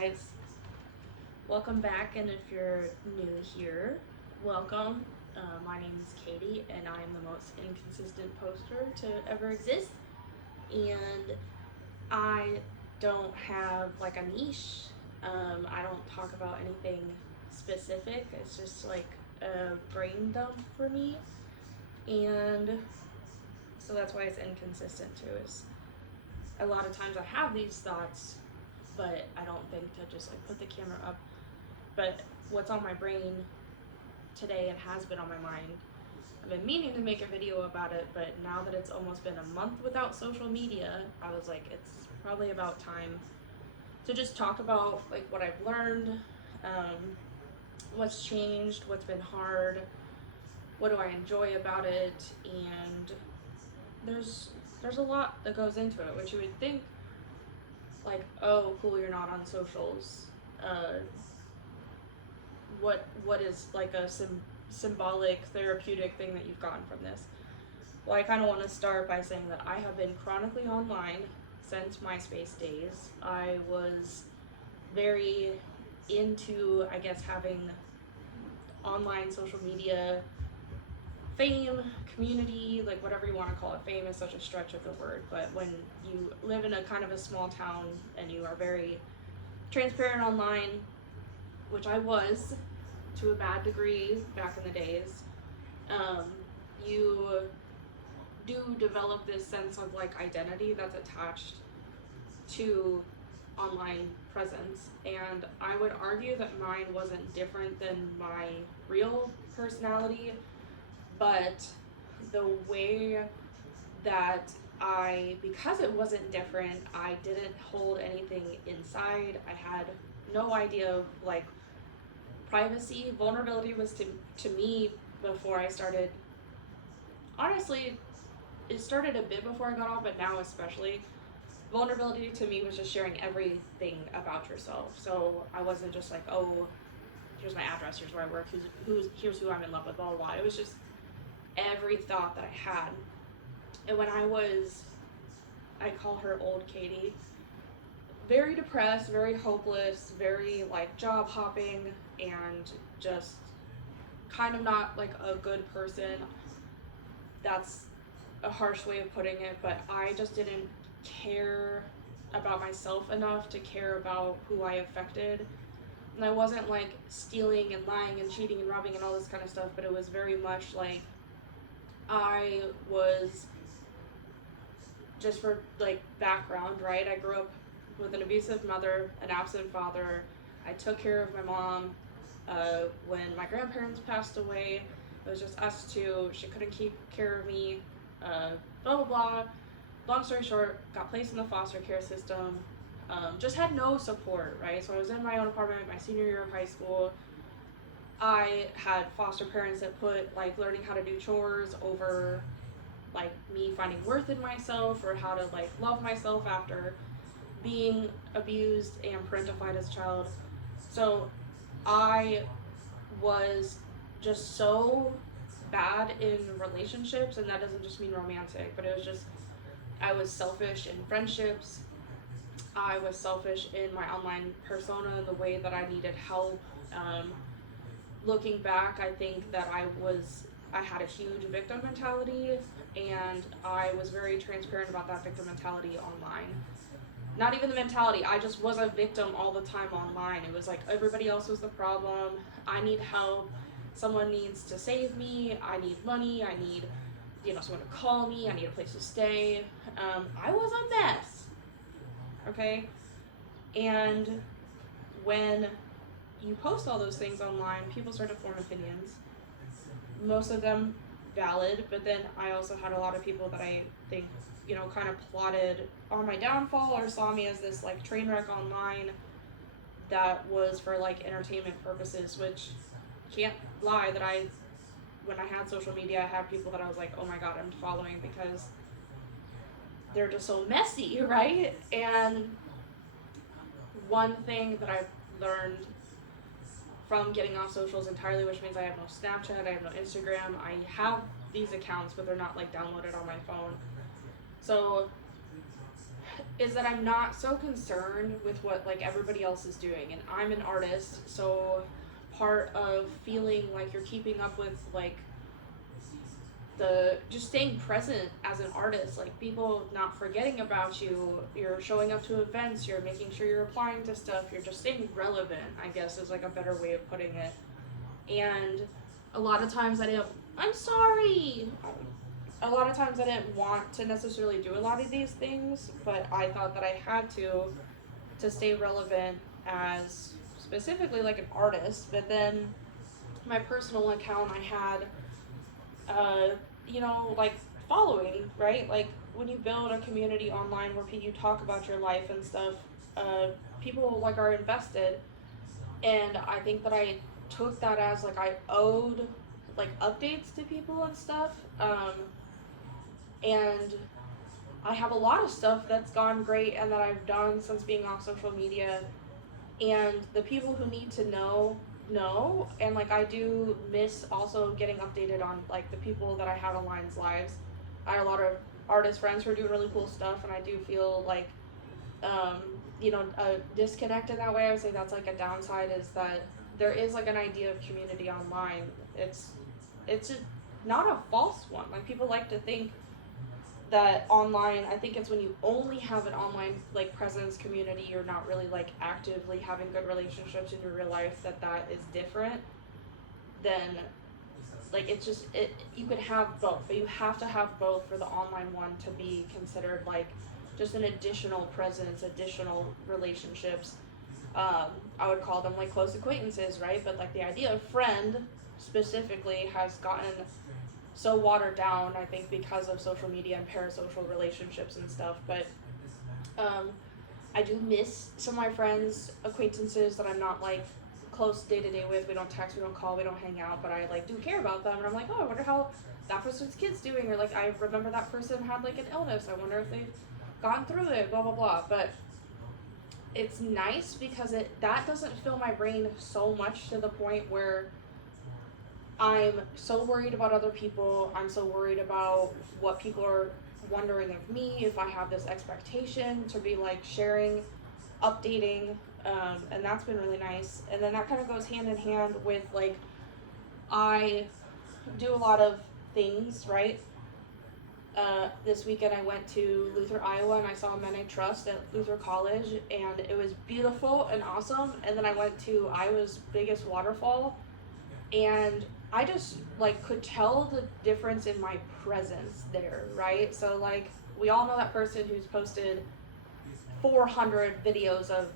guys, welcome back, and if you're new here, welcome. My name is Katie, and I am the most inconsistent poster to ever exist. And I don't have like a niche. I don't talk about anything specific. It's just like a brain dump for me, and so that's why it's inconsistent too. Is a lot of times I have these thoughts, but I don't think to just like put the camera up. But what's on my brain today and has been on my mind, I've been meaning to make a video about it, but now that it's almost been a month without social media, I was like, it's probably about time to just talk about like what I've learned, what's changed, what's been hard, what do I enjoy about it, and there's a lot that goes into it, which you would think like, oh cool, you're not on socials. What is like a symbolic therapeutic thing that you've gotten from this? Well, I kind of want to start by saying that I have been chronically online since MySpace days. I was very into, I guess, having online social media fame, community, like whatever you want to call it. Fame is such a stretch of the word, but when you live in a kind of a small town and you are very transparent online, which I was to a bad degree back in the days, you do develop this sense of like identity that's attached to online presence. And I would argue that mine wasn't different than my real personality, but the way that because it wasn't different, I didn't hold anything inside. I had no idea of like privacy. Vulnerability was to me before I started. Honestly, it started a bit before I got on, but now especially, vulnerability to me was just sharing everything about yourself. So I wasn't just like, oh, here's my address, here's where I work, here's who I'm in love with, blah blah blah. It was just every thought that I had. And when I call her old Katie, very depressed, very hopeless, very like job hopping, and just kind of not like a good person. That's a harsh way of putting it, but I just didn't care about myself enough to care about who I affected. And I wasn't like stealing and lying and cheating and robbing and all this kind of stuff, but it was very much like I was, just for like background, right? I grew up with an abusive mother, an absent father. I took care of my mom. When my grandparents passed away, it was just us two. She couldn't keep care of me. Blah blah blah. Long story short, got placed in the foster care system. Just had no support, right? So I was in my own apartment my senior year of high school. I had foster parents that put like learning how to do chores over like me finding worth in myself, or how to like love myself after being abused and parentified as a child. So I was just so bad in relationships, and that doesn't just mean romantic, but it was just, I was selfish in friendships. I was selfish in my online persona in the way that I needed help. Looking back, I think that I had a huge victim mentality, and I was very transparent about that victim mentality online. Not even the mentality, I just was a victim all the time online. It was like everybody else was the problem. I need help. Someone needs to save me. I need money. I need, someone to call me. I need a place to stay. I was a mess. Okay? And when you post all those things online, people start to form opinions. Most of them valid, but then I also had a lot of people that I think, kind of plotted on my downfall, or saw me as this like train wreck online that was for like entertainment purposes, which can't lie that when I had social media, I had people that I was like, oh my god, I'm following because they're just so messy, right? And one thing that I've learned from getting off socials entirely, which means I have no Snapchat, I have no Instagram. I have these accounts, but they're not like downloaded on my phone. So is that I'm not so concerned with what like everybody else is doing, and I'm an artist, so part of feeling like you're keeping up with like the just staying present as an artist, like people not forgetting about you, you're showing up to events, you're making sure you're applying to stuff, you're just staying relevant, I guess is like a better way of putting it. And a lot of times I didn't I'm sorry a lot of times I didn't want to necessarily do a lot of these things, but I thought that I had to stay relevant as specifically like an artist. But then my personal account, I had like following, right? Like when you build a community online where you talk about your life and stuff, people like are invested, and I think that I took that as like I owed like updates to people and stuff, and I have a lot of stuff that's gone great and that I've done since being off social media, and the people who need to know, and like I do miss also getting updated on like the people that I had on Lions Lives. I had a lot of artist friends who are doing really cool stuff, and I do feel like a disconnect in that way. I would say that's like a downside, is that there is like an idea of community online. It's just not a false one. Like people like to think that online, I think it's when you only have an online like presence community, you're not really like actively having good relationships in your real life, that is different than like you could have both, but you have to have both for the online one to be considered like just an additional presence, additional relationships. I would call them like close acquaintances, right? But like the idea of friend specifically has gotten so watered down, I think, because of social media and parasocial relationships and stuff. But I do miss some of my friends, acquaintances that I'm not like close day to day with. We don't text, we don't call, we don't hang out, but I like do care about them, and I'm like, oh, I wonder how that person's kid's doing, or like I remember that person had like an illness, I wonder if they've gone through it, blah blah blah. But it's nice because that doesn't fill my brain so much to the point where I'm so worried about other people. I'm so worried about what people are wondering of me, if I have this expectation to be like sharing, updating, and that's been really nice. And then that kind of goes hand in hand with like, I do a lot of things, right? This weekend I went to Luther, Iowa, and I saw Men I Trust at Luther College, and it was beautiful and awesome. And then I went to Iowa's biggest waterfall, and I just like could tell the difference in my presence there, right? So like we all know that person who's posted 400 videos of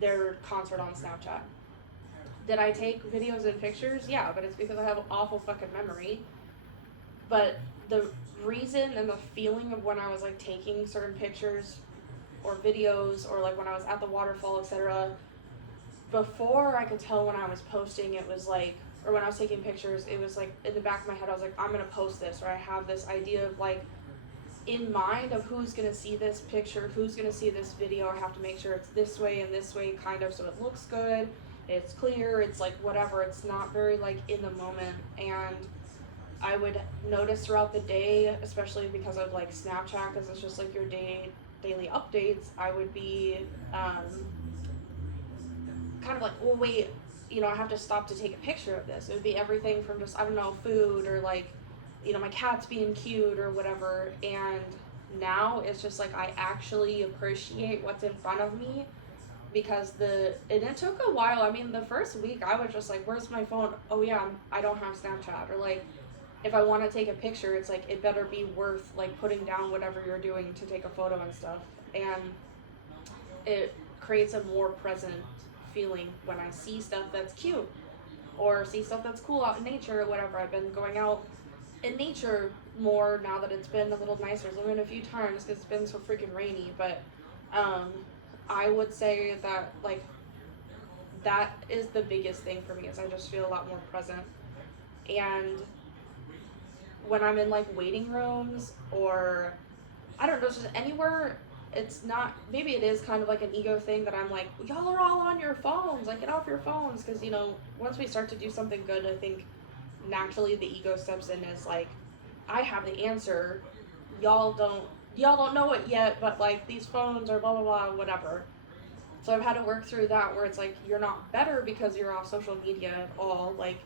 their concert on Snapchat. Did I take videos and pictures? Yeah, but it's because I have an awful fucking memory. But the reason and the feeling of when I was like taking certain pictures or videos, or like when I was at the waterfall, etc., before I could tell when I was posting, it was like, or when I was taking pictures, it was like in the back of my head, I was like, I'm gonna post this, or I have this idea of like in mind of who's gonna see this picture, who's gonna see this video. I have to make sure it's this way and this way, kind of, so it looks good, it's clear, it's like whatever, it's not very like in the moment. And I would notice throughout the day, especially because of like Snapchat, because it's just like your daily updates, I would be kind of like, well, wait, I have to stop to take a picture of this. It would be everything from just, I don't know, food, or like, my cat's being cute or whatever. And now it's just like I actually appreciate what's in front of me, because and it took a while. I mean, the first week I was just like, where's my phone? Oh yeah, I don't have Snapchat. Or like, if I want to take a picture, it's like it better be worth like putting down whatever you're doing to take a photo and stuff. And it creates a more present feeling when I see stuff that's cute, or see stuff that's cool out in nature or whatever. I've been going out in nature more now that it's been a little nicer. I've been a few times because it's been so freaking rainy, but I would say that like that is the biggest thing for me, is I just feel a lot more present. And when I'm in like waiting rooms, or I don't know, just anywhere, it's not, maybe it is kind of like an ego thing that I'm like, y'all are all on your phones, like get off your phones, because once we start to do something good, I think naturally the ego steps in as like, I have the answer, y'all don't y'all don't know it yet, but like these phones are blah blah blah, whatever. So I've had to work through that where it's like you're not better because you're off social media at all. Like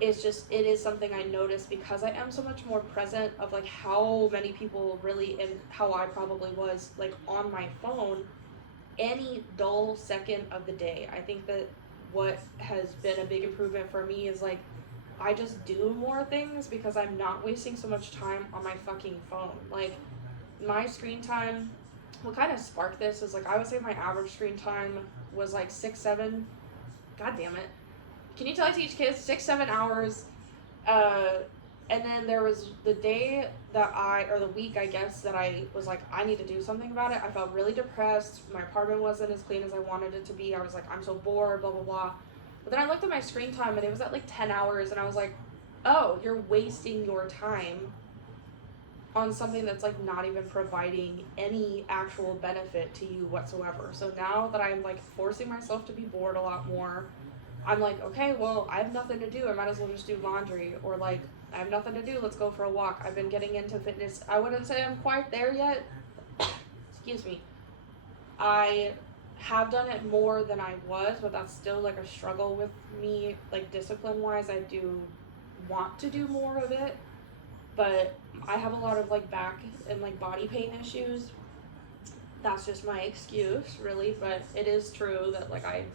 it's just, it is something I notice because I am so much more present of like how many people really, and how I probably was like on my phone any dull second of the day. I think that what has been a big improvement for me is like I just do more things because I'm not wasting so much time on my fucking phone. Like my screen time, what kind of sparked this is like I would say my average screen time was like 6-7, god damn it, can you tell I teach kids 6-7 hours? And then there was the day that or the week I guess, that I was like, I need to do something about it. I felt really depressed. My apartment wasn't as clean as I wanted it to be. I was like, I'm so bored, blah, blah, blah. But then I looked at my screen time and it was at like 10 hours and I was like, oh, you're wasting your time on something that's like not even providing any actual benefit to you whatsoever. So now that I'm like forcing myself to be bored a lot more, I'm like, okay, well, I have nothing to do. I might as well just do laundry. Or like, I have nothing to do. Let's go for a walk. I've been getting into fitness. I wouldn't say I'm quite there yet. Excuse me. I have done it more than I was, but that's still like a struggle with me. Like discipline wise, I do want to do more of it, but I have a lot of like back and like body pain issues. That's just my excuse, really, but it is true that like I'm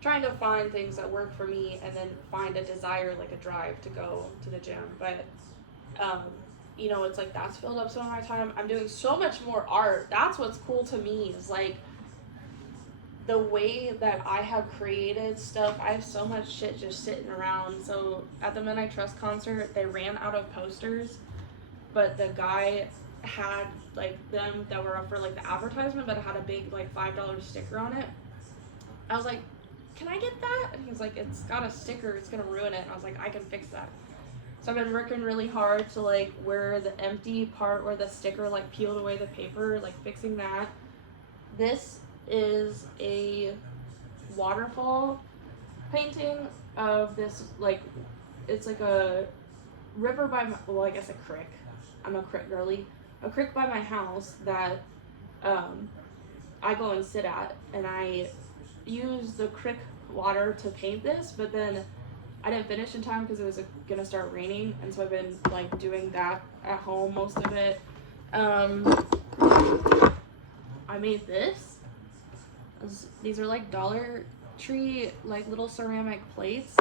trying to find things that work for me and then find a desire, like a drive to go to the gym. But you know, it's like that's filled up some of my time. I'm doing so much more art. That's what's cool to me, is like the way that I have created stuff. I have so much shit just sitting around. So at the Men I Trust concert, they ran out of posters, but the guy had like them that were up for like the advertisement, but it had a big like $5 sticker on it. I was like, can I get that? And he was like, it's got a sticker, it's gonna ruin it. And I was like, I can fix that. So I've been working really hard to like where the empty part where the sticker like peeled away the paper, like fixing that. This is a waterfall painting of this, like, it's like a river by my, well, I guess a creek. I'm a creek girly. A creek by my house that I go and sit at, and I use the creek water to paint this, but then I didn't finish in time because it was gonna start raining, and so I've been like doing that at home most of it. I made this. These are like Dollar Tree like little ceramic plates.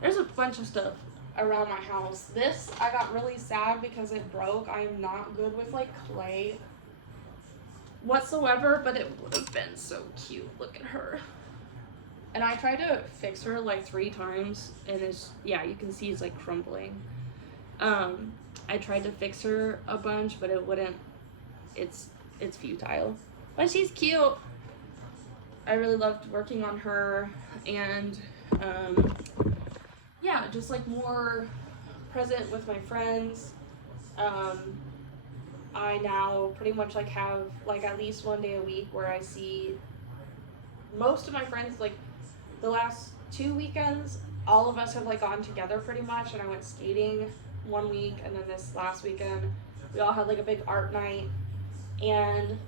There's a bunch of stuff around my house. This I got really sad because it broke. I am not good with like clay whatsoever, but it would have been so cute. Look at her. And I tried to fix her like 3 times, and it's, yeah, you can see it's like crumbling. I tried to fix her a bunch, but it wouldn't. It's futile. But she's cute. I really loved working on her, and yeah, just like more present with my friends. I now pretty much like have like at least one day a week where I see most of my friends. Like the last 2 weekends, all of us have like gone together pretty much, and I went skating one week, and then this last weekend we all had like a big art night, and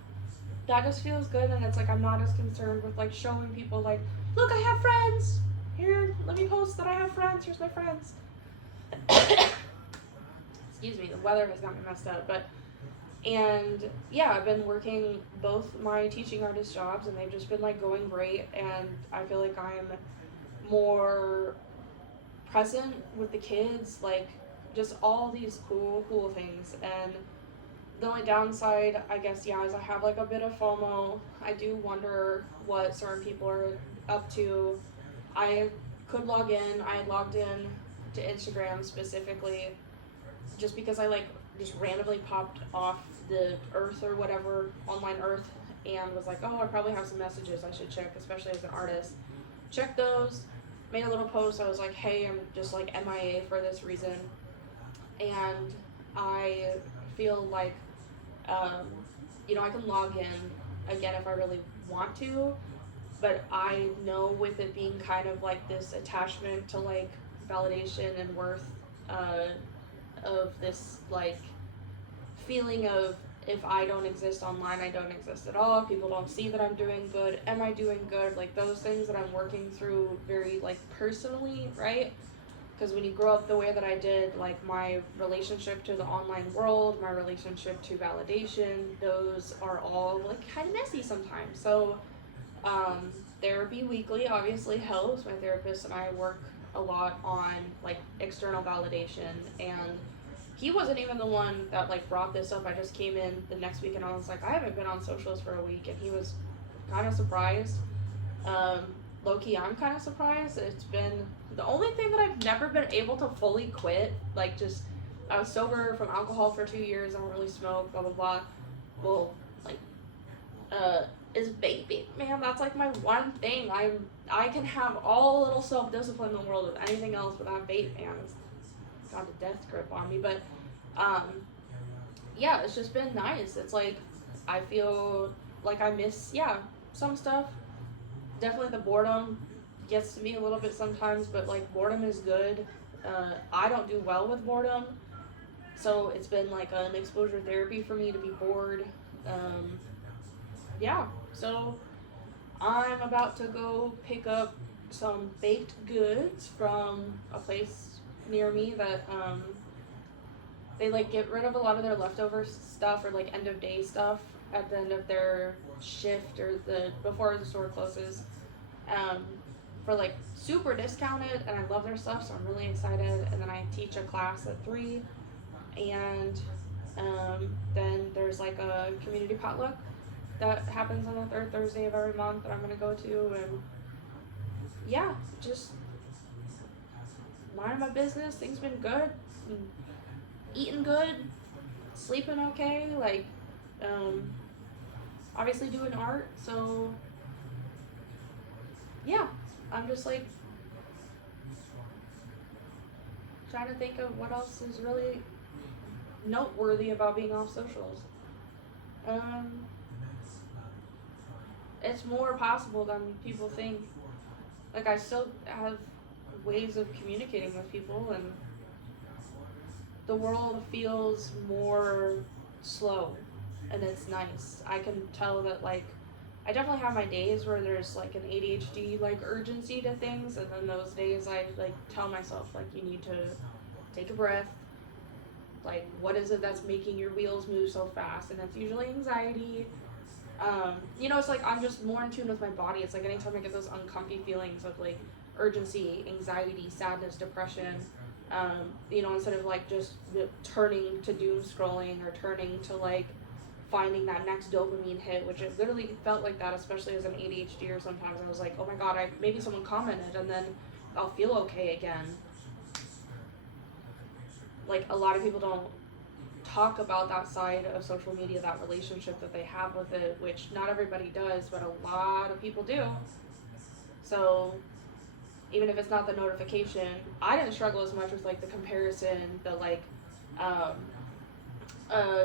that just feels good. And it's like I'm not as concerned with like showing people like, look, I have friends here, let me post that I have friends, here's my friends. Excuse me, the weather has got me messed up. But and yeah, I've been working both my teaching artist jobs, and they've just been like going great, and I feel like I'm more present with the kids, like just all these cool things. And the only downside, I guess, yeah, is I have like a bit of FOMO. I do wonder what certain people are up to. I could log in. I had logged in to Instagram specifically just because I like just randomly popped off the earth or whatever, online earth, and was like, oh, I probably have some messages I should check, especially as an artist. Check those, made a little post. I was like, hey, I'm just like MIA for this reason. And I feel like, you know, I can log in again if I really want to, but I know with it being kind of like this attachment to like validation and worth, of this like feeling of if I don't exist online, I don't exist at all. People don't see that I'm doing good. Am I doing good? Like those things that I'm working through very like personally, right? Because when you grow up the way that I did, like my relationship to the online world, my relationship to validation, those are all like kind of messy sometimes. So therapy weekly obviously helps. My therapist and I work a lot on like external validation, and he wasn't even the one that like brought this up. I just came in the next week and I was like, I haven't been on socials for a week, and he was kind of surprised. Um, Low key, I'm kind of surprised. It's been the only thing that I've never been able to fully quit. Like, just I was sober from alcohol for 2 years. I don't really smoke. Blah blah blah. Well, like, uh, is vaping, man. That's like my one thing. I can have all the little self discipline in the world with anything else, but that vape, man, it's got a death grip on me. But, um, yeah, it's just been nice. It's like I feel like I miss some stuff. Definitely the boredom gets to me a little bit sometimes, but like boredom is good. I don't do well with boredom, so it's been like an exposure therapy for me to be bored. Um, yeah, so I'm about to go pick up some baked goods from a place near me that they like get rid of a lot of their leftover stuff or like end of day stuff at the end of their shift or the before the store closes, um, for like super discounted, and I love their stuff, so I'm really excited. And then I teach a class at 3, and then there's like a community potluck that happens on the third Thursday of every month that I'm gonna go to, and yeah, just minding my business. Things been good, eating good, sleeping okay, like obviously doing art, so yeah, I'm just like trying to think of what else is really noteworthy about being off socials. Um, it's more possible than people think. Like I still have ways of communicating with people, and the world feels more slow, and it's nice. I can tell that like I definitely have my days where there's like an ADHD like urgency to things, and then those days I like tell myself like you need to take a breath. Like what is it that's making your wheels move so fast? And it's usually anxiety. It's like I'm just more in tune with my body. It's like anytime I get those uncomfy feelings of like urgency, anxiety, sadness, depression, instead of like just turning to doom scrolling or turning to like finding that next dopamine hit, which it literally felt like that, especially as an ADHDer. Sometimes I was like, oh my god, maybe someone commented, and then I'll feel okay again. Like a lot of people don't talk about that side of social media, that relationship that they have with it, which not everybody does, but a lot of people do. So even if it's not the notification, I didn't struggle as much with like the comparison, the like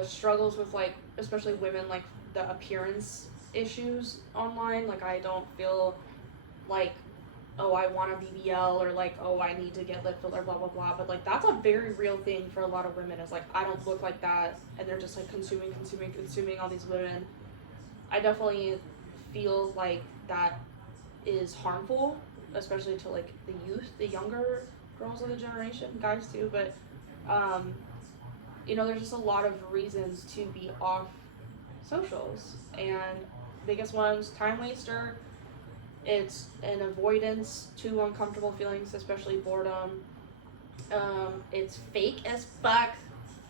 struggles with like especially women, like the appearance issues online. Like I don't feel like, oh, I want a BBL, or like, oh, I need to get lip filler, blah blah blah. But like that's a very real thing for a lot of women. Is like I don't look like that, and they're just like consuming all these women. I definitely feel like that is harmful, especially to like the youth, the younger girls of the generation, guys too. But there's just a lot of reasons to be off socials, and biggest ones: time waster. It's an avoidance to uncomfortable feelings, especially boredom. It's fake as fuck.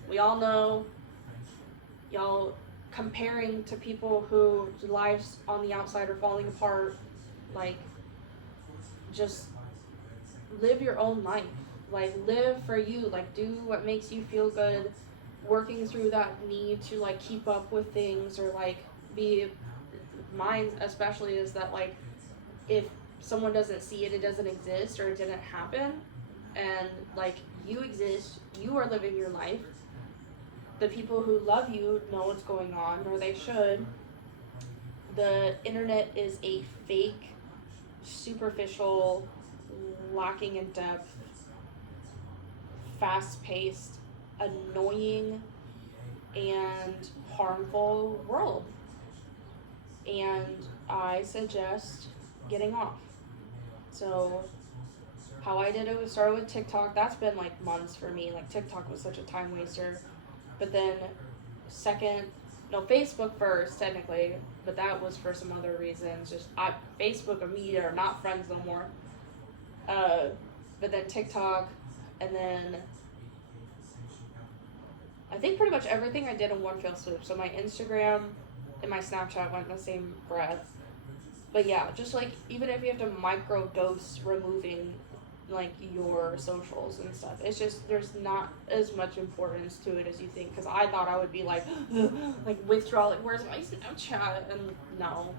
We all know. Y'all comparing to people whose lives on the outside are falling apart. Like, just live your own life. Like, live for you. Like, do what makes you feel good. Working through that need to, like, keep up with things, or, like, mine especially is that, like, if someone doesn't see it, it doesn't exist, or it didn't happen, and like you exist, you are living your life. The people who love you know what's going on, or they should. The internet is a fake, superficial, lacking in depth, fast-paced, annoying and harmful world. And I suggest getting off. So how I did it was started with TikTok. That's been like months for me. Like TikTok was such a time waster. But then second, no, Facebook first technically, but that was for some other reasons. Just Facebook and me are not friends no more. But then TikTok, and then I think pretty much everything I did in one fell swoop. So my Instagram and my Snapchat went in the same breath. But yeah, just like even if you have to micro dose removing like your socials and stuff, it's just there's not as much importance to it as you think. Because I thought I would be like like withdraw, like where's my Snapchat? And no,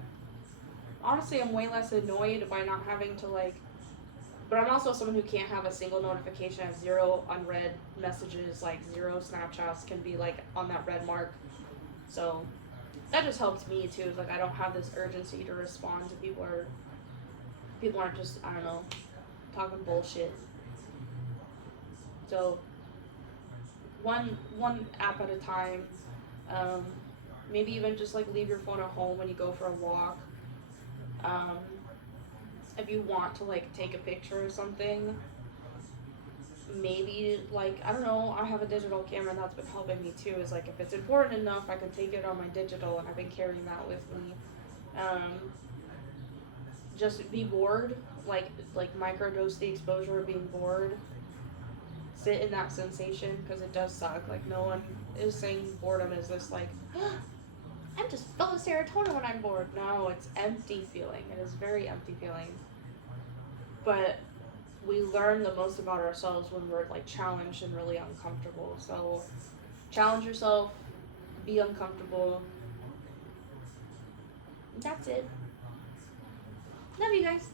honestly, I'm way less annoyed by not having to like. But I'm also someone who can't have a single notification. I have 0 unread messages, like 0 Snapchats can be like on that red mark. So that just helps me too. Like I don't have this urgency to respond to people, or people aren't just, I don't know, talking bullshit. So one app at a time. Maybe even just like leave your phone at home when you go for a walk. Um, if you want to like take a picture or something, maybe like I don't know, I have a digital camera and that's been helping me too. Is like if it's important enough, I can take it on my digital, and I've been carrying that with me. Just be bored, like microdose the exposure of being bored. Sit in that sensation because it does suck. Like no one is saying boredom is this like I'm just full of serotonin when I'm bored. No, it's empty feeling. It is very empty feeling. But we learn the most about ourselves when we're like challenged and really uncomfortable. So challenge yourself, be uncomfortable. That's it. Love you guys.